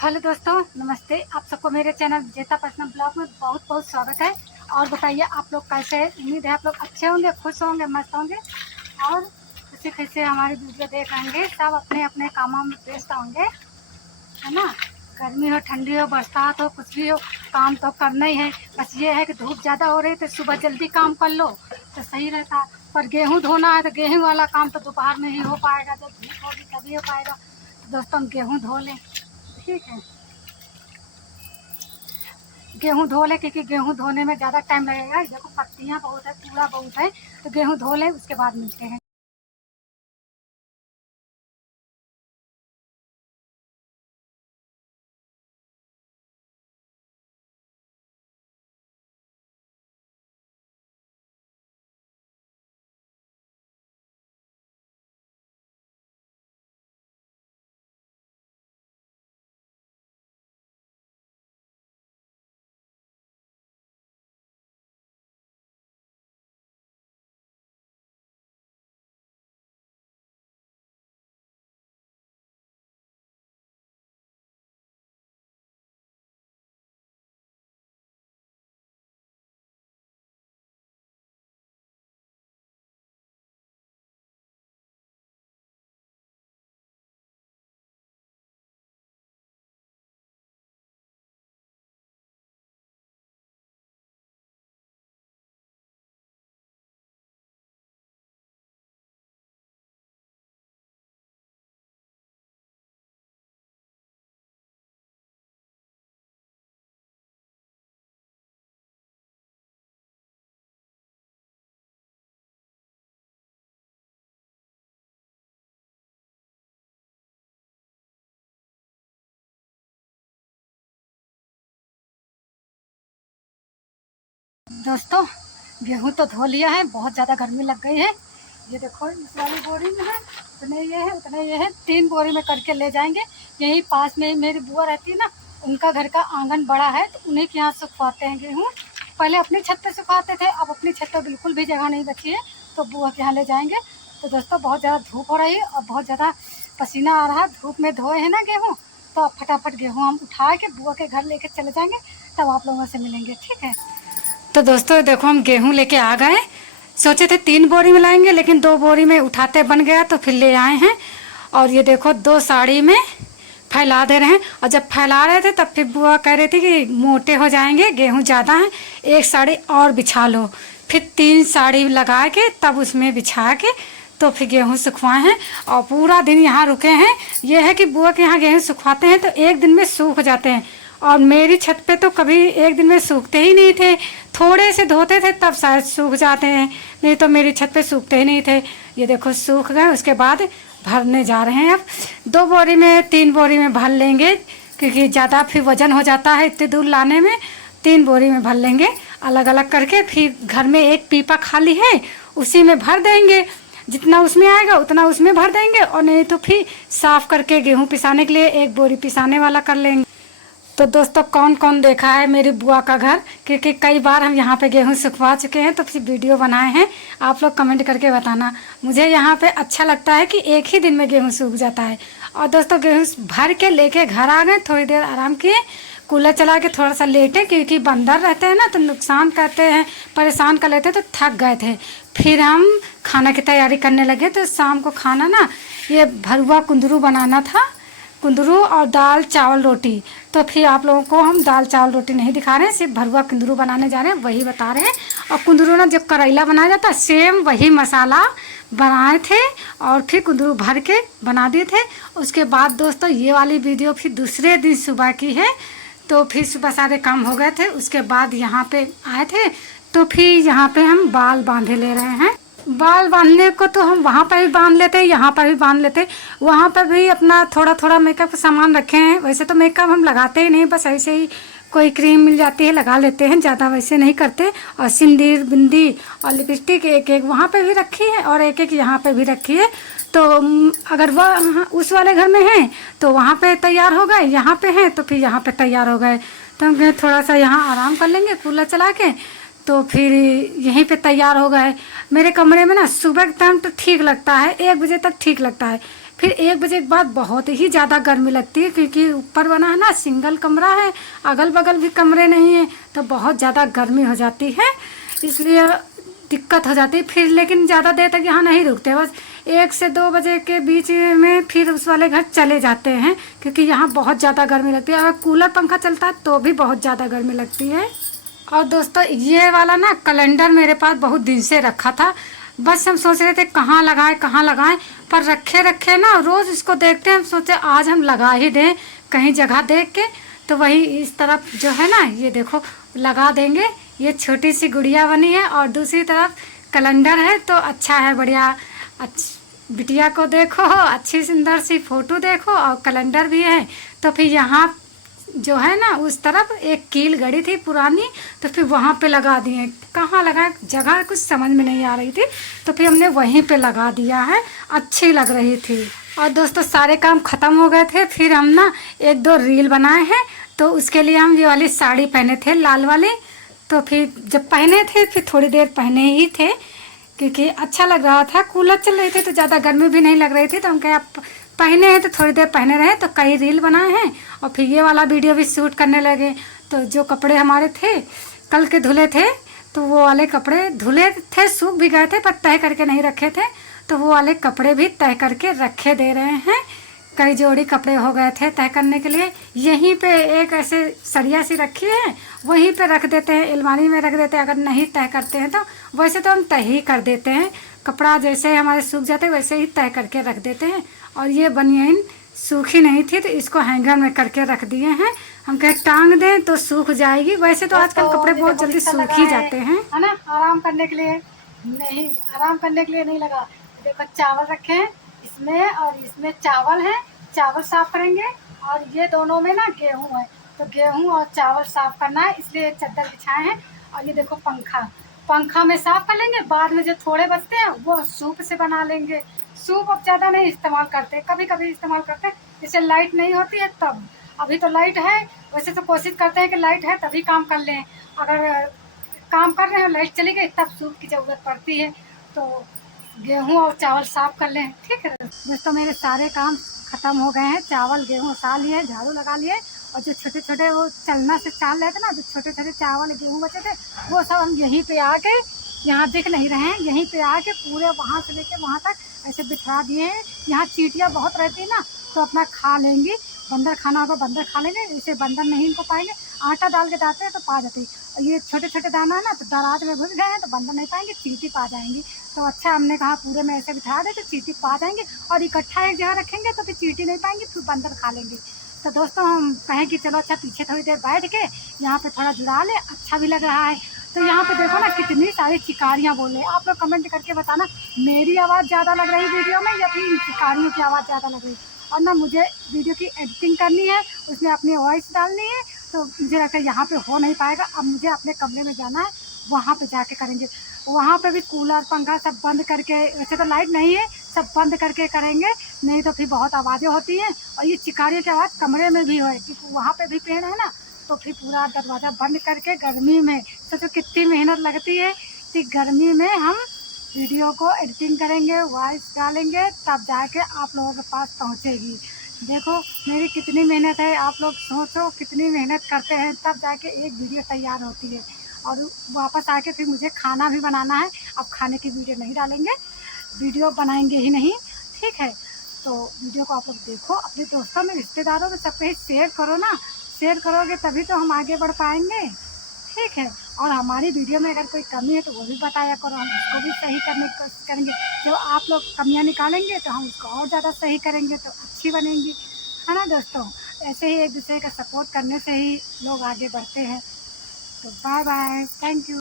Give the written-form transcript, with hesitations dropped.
Hello दोस्तों, नमस्ते। आप सबको मेरे चैनल विजेता पर्सनल ब्लॉग में बहुत बहुत स्वागत है। और बताइए आप लोग कैसे हैं? उम्मीद है आप लोग अच्छे होंगे, खुश होंगे, मस्त होंगे और खुशी खुशी हमारी वीडियो देख रहेंगे। सब अपने अपने कामों में व्यस्त होंगे, है ना। गर्मी हो, ठंडी हो, बरसात हो, कुछ भी हो, काम तो करना ही है। बस ये है कि धूप ज़्यादा हो रही है तो सुबह जल्दी काम कर लो तो सही रहता। पर गेहूँ धोना है तो गेहूँ वाला काम तो दोपहर में ही हो पाएगा, जब धूप होगी तभी हो पाएगा। तो दोस्तों हम गेहूँ धो लें, ठीक है। गेहूँ धो ले क्योंकि गेहूँ धोने में ज़्यादा टाइम लगेगा। देखो पत्तियाँ बहुत है, कूड़ा बहुत है, तो गेहूँ धो ले, उसके बाद मिलते हैं। दोस्तों गेहूँ तो धो लिया है, बहुत ज़्यादा गर्मी लग गई है। ये देखो इस वाली बोरी में है, उतने ये है, उतने ये है, 3 बोरी में करके ले जाएंगे। यहीं पास में मेरी बुआ रहती है ना, उनका घर का आंगन बड़ा है तो उन्हीं के यहाँ सुखवाते हैं गेहूँ। पहले अपनी छत पे सुखाते थे, अब अपनी छत पे बिल्कुल भी जगह नहीं बची है तो बुआ के यहाँ ले जाएंगे। तो दोस्तों बहुत ज़्यादा धूप हो रही है और बहुत ज़्यादा पसीना आ रहा है। धूप में धोए हैं ना गेहूँ, तो अब फटाफट गेहूँ हम उठा के बुआ के घर लेके चले जाएंगे, तब आप लोगों से मिलेंगे, ठीक है। तो दोस्तों देखो हम गेहूं लेके आ गए। सोचे थे 3 बोरी में लाएंगे, लेकिन 2 बोरी में उठाते बन गया तो फिर ले आए हैं। और ये देखो 2 साड़ी में फैला दे रहे हैं। और जब फैला रहे थे तब फिर बुआ कह रही थी कि मोटे हो जाएंगे, गेहूं ज़्यादा है, 1 साड़ी और बिछा लो। फिर 3 साड़ी लगा के तब उसमें बिछा के तो फिर गेहूँ सुखवाए हैं और पूरा दिन यहाँ रुके हैं। ये है कि बुआ के यहाँ गेहूँ सुखवाते हैं तो एक दिन में सूख जाते हैं, और मेरी छत पे तो कभी एक दिन में सूखते ही नहीं थे। थोड़े से धोते थे तब शायद सूख जाते हैं, नहीं तो मेरी छत पे सूखते ही नहीं थे। ये देखो सूख गए, उसके बाद भरने जा रहे हैं। अब 2 बोरी में 3 बोरी में भर लेंगे क्योंकि ज़्यादा फिर वजन हो जाता है इतने दूर लाने में। 3 बोरी में भर लेंगे अलग अलग करके। फिर घर में एक पीपा खाली है, उसी में भर देंगे। जितना उसमें आएगा उतना उसमें भर देंगे, और नहीं तो फिर साफ़ करके गेहूँ पिसाने के लिए 1 बोरी पिसाने वाला कर लेंगे। तो दोस्तों कौन कौन देखा है मेरी बुआ का घर, क्योंकि कई बार हम यहाँ पे गेहूँ सुखवा चुके हैं तो फिर वीडियो बनाए हैं। आप लोग कमेंट करके बताना। मुझे यहाँ पे अच्छा लगता है कि एक ही दिन में गेहूँ सूख जाता है। और दोस्तों गेहूँ भर के लेके घर आ गए, थोड़ी देर आराम किए, कूलर चला के थोड़ा सा लेटे क्योंकि बंदर रहते हैं ना तो नुकसान करते हैं, परेशान कर लेते हैं, तो थक गए थे। फिर हम खाना की तैयारी करने लगे। तो शाम को खाना ना ये भरुआ कुंदरू बनाना था, कुंदरू और दाल चावल रोटी। तो फिर आप लोगों को हम दाल चावल रोटी नहीं दिखा रहे हैं, सिर्फ भरुआ कुंदरू बनाने जा रहे हैं, वही बता रहे हैं। और कुंदरू ना जब करेला बनाया जाता है सेम वही मसाला बनाए थे और फिर कुंदरू भर के बना दिए थे। उसके बाद दोस्तों ये वाली वीडियो फिर दूसरे दिन सुबह की है। तो फिर सुबह सारे काम हो गए थे, उसके बाद यहाँ पे आए थे तो फिर यहाँ पे हम बाल बांधे ले रहे हैं। बाल बांधने को तो हम वहाँ पर भी बांध लेते, यहाँ पर भी बांध लेते। वहाँ पर भी अपना थोड़ा थोड़ा मेकअप का सामान रखे हैं। वैसे तो मेकअप हम लगाते ही नहीं, बस ऐसे ही कोई क्रीम मिल जाती है लगा लेते हैं, ज़्यादा वैसे नहीं करते। और सिंदूर बिंदी और लिपस्टिक एक एक वहाँ पे भी रखी है और एक एक यहाँ पे भी रखी है। तो अगर वह उस वाले घर में है तो वहाँ पे तैयार हो गए, यहाँ पे हैं तो फिर यहाँ पे तैयार हो गए। तो हम थोड़ा सा यहाँ आराम कर लेंगे कूलर चला के, तो फिर यहीं पे तैयार हो गए। मेरे कमरे में ना सुबह के टाइम तो ठीक लगता है, 1 बजे तक ठीक लगता है, फिर 1 बजे के बाद बहुत ही ज़्यादा गर्मी लगती है, क्योंकि ऊपर बना है ना, सिंगल कमरा है, अगल बगल भी कमरे नहीं है, तो बहुत ज़्यादा गर्मी हो जाती है, इसलिए दिक्कत हो जाती है। फिर लेकिन ज़्यादा देर तक यहाँ नहीं रुकते, बस 1 से 2 बजे के बीच में फिर उस वाले घर चले जाते हैं, क्योंकि यहाँ बहुत ज़्यादा गर्मी लगती है। अगर कूलर पंखा चलता है तो भी बहुत ज़्यादा गर्मी लगती है। और दोस्तों ये वाला ना कैलेंडर मेरे पास बहुत दिन से रखा था, बस हम सोच रहे थे कहाँ लगाएं, पर रखे रखे ना रोज़ इसको देखते हैं, हम सोचे आज हम लगा ही दें कहीं जगह देख के। तो वही इस तरफ जो है ना, ये देखो लगा देंगे। ये छोटी सी गुड़िया बनी है और दूसरी तरफ कैलेंडर है, तो अच्छा है, बढ़िया। बिटिया को देखो, अच्छी सुंदर सी फोटो देखो, और कैलेंडर भी है। तो फिर यहाँ जो है ना उस तरफ एक कील गड़ी थी पुरानी, तो फिर वहाँ पे लगा दिए। कहाँ लगाए, जगह कुछ समझ में नहीं आ रही थी, तो फिर हमने वहीं पे लगा दिया है, अच्छी लग रही थी। और दोस्तों सारे काम ख़त्म हो गए थे, फिर हम ना 1-2 रील बनाए हैं। तो उसके लिए हम ये वाली साड़ी पहने थे, लाल वाली। तो फिर जब पहने थे फिर थोड़ी देर पहने ही थे, क्योंकि अच्छा लग रहा था, कूलर चल रही थी तो ज़्यादा गर्मी भी नहीं लग रही थी। तो हम कहे आप पहने हैं तो थोड़ी देर पहने रहे, तो कई रील बनाए हैं और फिर ये वाला वीडियो भी शूट करने लगे। तो जो कपड़े हमारे थे कल के धुले थे, तो वो वाले कपड़े धुले थे, सूख भी गए थे, पर तय करके नहीं रखे थे, तो वो वाले कपड़े भी तय करके रखे दे रहे हैं। कई जोड़ी कपड़े हो गए थे तय करने के लिए। यहीं पे एक ऐसे सरिया सी रखी है, वहीं पे रख देते हैं, अलमारी में रख देते हैं। अगर नहीं तय करते हैं तो वैसे तो हम तय ही कर देते हैं, कपड़ा जैसे हमारे सूख जाते हैं वैसे ही तय करके रख देते हैं। और ये बनियाइन सूखी नहीं थी, तो इसको हैंगर में करके रख दिए हैं। हम कहे टांग दें तो सूख जाएगी, वैसे तो आजकल कपड़े बहुत जल्दी सूख ही जाते हैं, है ना। आराम करने के लिए नहीं लगा। देखो चावल रखे हैं इसमें, और इसमें चावल है, चावल साफ करेंगे। और ये दोनों में ना गेहूं है, तो गेहूं और चावल साफ करना है, इसलिए चद्दर बिछाए हैं। और ये देखो पंखा में साफ कर लेंगे, बाद में जो थोड़े बचते हैं वो सूप से बना लेंगे। सूप अब ज़्यादा नहीं इस्तेमाल करते, कभी कभी इस्तेमाल करते हैं, जैसे लाइट नहीं होती है तब। अभी तो लाइट है, वैसे तो कोशिश करते हैं कि लाइट है तभी काम कर लें। अगर काम कर रहे हैं लाइट चली गई तब सूप की ज़रूरत पड़ती है, तो गेहूं और चावल साफ कर लें। ठीक है दोस्तों, मेरे सारे काम ख़त्म हो गए हैं। चावल गेहूं साल लिए, झाड़ू लगा लिए, और जो छोटे छोटे वो चलना से चाल रहे थे ना, जो छोटे छोटे चावल गेहूं बचे थे, वो सब हम यहीं पे आके, यहाँ दिख नहीं रहे हैं, यहीं पे आके पूरे वहाँ से लेके वहाँ तक ऐसे बिठा दिए हैं। यहाँ चींटियाँ बहुत रहती है ना, तो अपना खा लेंगी। बंदर खाना होगा बंदर खा लेंगे, इसे बंदर नहीं इनको पाएंगे। आटा डाल के डालते हैं तो पा जाते हैं, और ये छोटे छोटे दाना है ना, तो दराज में घुस गए हैं तो बंदर नहीं पाएंगे, चींटी पा जाएंगी। तो अच्छा हमने कहा पूरे में ऐसे बिठा दे तो चींटी पा जाएंगे, और इकट्ठा एक जगह रखेंगे तो फिर चींटी नहीं पाएंगे, फिर बंदर खा लेंगे। तो दोस्तों हम कहें कि चलो अच्छा पीछे थोड़ी देर बैठ के यहाँ पे थोड़ा जुड़ा ले, अच्छा भी लग रहा है। तो यहाँ पे देखो ना कितनी सारी चिकारियाँ बोल रहे हैं। आप लोग कमेंट करके बताना मेरी आवाज़ ज़्यादा लग रही वीडियो में या फिर इन चिकारियों की आवाज़ ज़्यादा लग रही। और ना मुझे वीडियो की एडिटिंग करनी है, उसमें अपनी वॉइस डालनी है, तो मुझे लगता है यहाँ पे हो नहीं पाएगा। अब मुझे अपने कमरे में जाना है, वहाँ पे जाके करेंगे। वहाँ पे भी कूलर पंखा सब बंद करके, वैसे तो लाइट नहीं है, सब बंद करके करेंगे, नहीं तो फिर बहुत आवाज़ें होती हैं। और ये चिकारियों की आवाज़ कमरे में भी है, क्योंकि वहाँ पे भी पेड़ है ना, तो फिर पूरा दरवाज़ा बंद करके गर्मी में, सोचो कितनी मेहनत लगती है। कि गर्मी में हम वीडियो को एडिटिंग करेंगे, वॉइस डालेंगे, तब जाके आप लोगों के पास पहुँचेगी। देखो मेरी कितनी मेहनत है, आप लोग सोचो कितनी मेहनत करते हैं, तब जाके एक वीडियो तैयार होती है। और वापस आके फिर मुझे खाना भी बनाना है। अब खाने की वीडियो नहीं डालेंगे, वीडियो बनाएंगे ही नहीं, ठीक है। तो वीडियो को आप लोग देखो, अपने दोस्तों में, रिश्तेदारों में सबके शेयर करो ना, शेयर करोगे तभी तो हम आगे बढ़ पाएंगे, ठीक है। और हमारी वीडियो में अगर कोई कमी है तो वो भी बताया करो, हम उसको भी सही करने की कोशिश करेंगे। जब आप लोग कमियां निकालेंगे तो हम उसको और ज़्यादा सही करेंगे, तो अच्छी बनेंगी, है ना दोस्तों। ऐसे ही एक दूसरे का सपोर्ट करने से ही लोग आगे बढ़ते हैं। तो बाय बाय, थैंक यू।